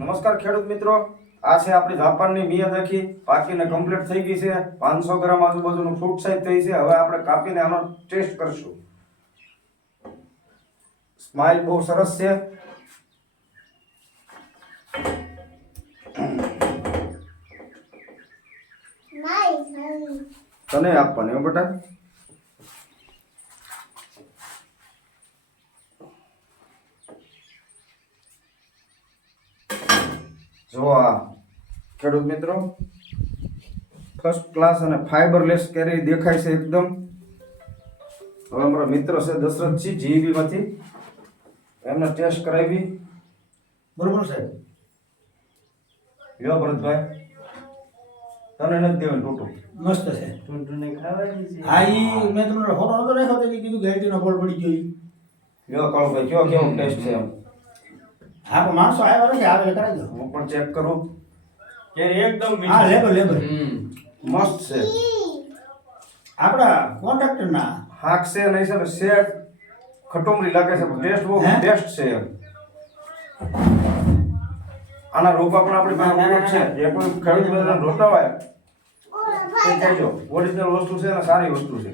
નમસ્કાર ખેડૂત મિત્રો, આ છે આપણી જાપાનની મિયાઝાકી પાકીને કમ્પ્લીટ થઈ ગઈ છે. 500 ગ્રામ આજુબાજુનું ફ્રૂટ સાઈઝ થઈ છે. હવે આપણે કાપીને આનો ટેસ્ટ કરશું. સ્માઈલ બહુ સરસ છે. તને આપવાની હો બેટા. જો આ ખેડૂત મિત્રો ફર્સ્ટ ક્લાસ અને ફાઈબરલેસ કેરી દેખાય છે એકદમ. હવે અમારો મિત્ર છે દશરથજી જીબી માંથી, એમને ટેસ્ટ કરાવી. બરોબર સાહેબ? લ્યો ભરતભાઈ, તને નથી દેવાનું ટોટું. મસ્ત છે. ટૂંટૂને ખાવાની છે. હા ઈ મેં તમને ફોટો નતો રાખ્યો તો કીધું ગેરટીનો ફોલ પડી ગયો ઈ. લ્યો કાળુભાઈ, કયો કેવો ટેસ્ટ છે એમ? હા પણ માણસો આવ્યા નથી, આવે કરાવી દો. હું પણ ચેક કરું. કેરી એકદમ હા મીઠી. લેબર મસ્ત છે. આપડા કોન્ટ્રાક્ટર ના હાક છે નહીં છે ને શેર ખટુમરી લાગે છે, પણ ટેસ્ટ બહુ હે? બેસ્ટ છે એમ. આના રોપા પણ આપણી પાસે ઉપલબ્ધ છે. જે કોઈ ખેડૂત બધાને રોતા હોય તે કહેજો. ઓરિજિનલ વસ્તુ છે અને સારી વસ્તુ છે.